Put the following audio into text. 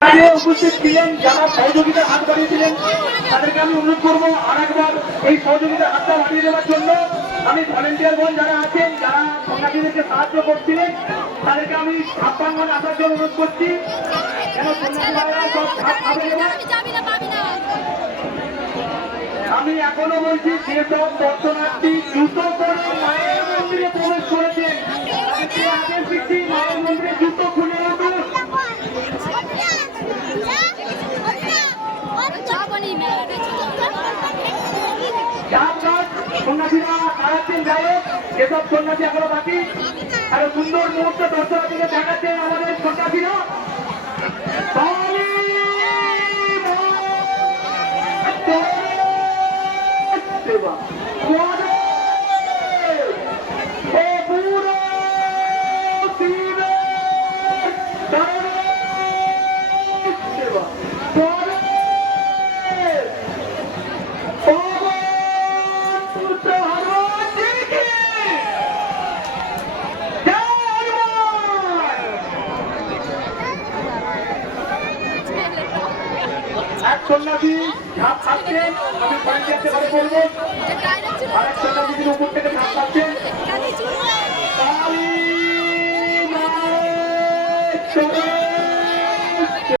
উপস্থিত ছিলেন যারা সহযোগিতার হাত বাড়িয়েছিলেন তাদেরকে আমি অনুরোধ করবো আর একবার এই সহযোগিতার হাতটা বাড়িয়ে দেওয়ার জন্য। আমি ভলেন্টিয়ারগণ যারা আছেন যারা সন্ন্যাসীদেরকে সাহায্য করছিলেন তাদেরকে আমি ছাপ্পাঙ্গনে আসার জন্য অনুরোধ করছি। কেন সন্ন্যাসী ভাইরা সব ধাপ খাবে না। আমি এখনো বলছি যেসব দর্শনার্থী জুতো করে মায়ের মন্দিরে প্রবেশ করেছেন তাদেরকে আগের দিকটি মায়ের মন্দিরে জুতো খুলে উঠুন। সন্ন্যাসীরা দাঁড়াচ্ছেন যাই হোক, যেসব সন্ন্যাসী এখনো বাকি আরো সুন্দর মুহূর্ত দর্শনার্থীকে দেখাচ্ছেন আমাদের সন্ন্যাসীরা। এক সন্ন্যাসী ঝাঁপ খাচ্ছেন, আমি পঞ্চায়েত বলবো আর এক সন্ন্যাসী উপর